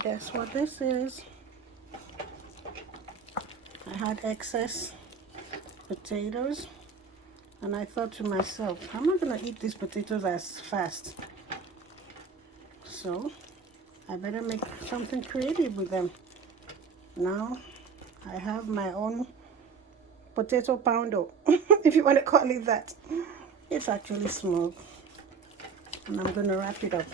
Guess what this is? I had excess potatoes, and I thought to myself, I'm not gonna eat these potatoes as fast, so I better make something creative with them. Now I have my own potato poundo, if you want to call it that. It's actually small, and I'm gonna wrap it up.